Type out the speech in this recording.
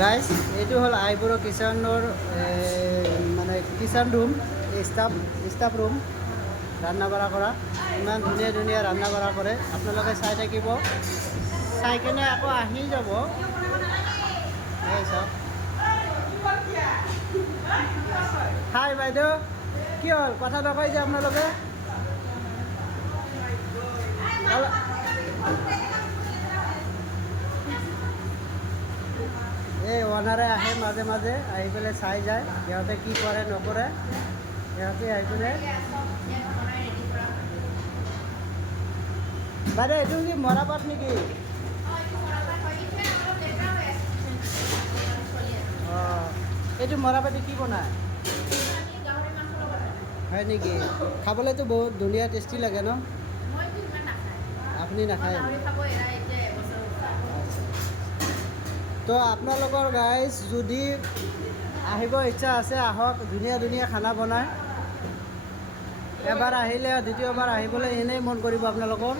Guys এইটো হ'ল আইবুঢ়ো কিচেনৰ মানে কিচেন ৰুম, ষ্টাফ ৰুম, ৰান্ধা বাঢ়া কৰা। ইমান ধুনীয়া ধুনীয়া ৰান্ধা বাঢ়া কৰে। আপোনালোকে চাই থাকিব, চাই কিনে আকৌ আহি যাব। এই চাওক। হাই বাইদেউ, কি হ'ল কথা নকয় যে আপোনালোকে? এই অনাৰে আহে মাজে মাজে, আহি পেলাই চাই যায় সিহঁতে কি কৰে নকৰে। সিহঁতে আহি পেলাই বাইদেউ এইটো কি মৰাপাট নেকি? অঁ, এইটো মৰাপাটে কি বনায়? হয় নেকি? খাবলৈতো বহুত ধুনীয়া টেষ্টি লাগে ন? আপুনি নাখায়? তো আপোনালোকৰ গাইজ যদি আহিব ইচ্ছা আছে আহক, ধুনীয়া ধুনীয়া খানা বনায়। এবাৰ আহিলে দ্বিতীয়বাৰ আহিবলৈ এনেই মন কৰিব আপোনালোকৰ।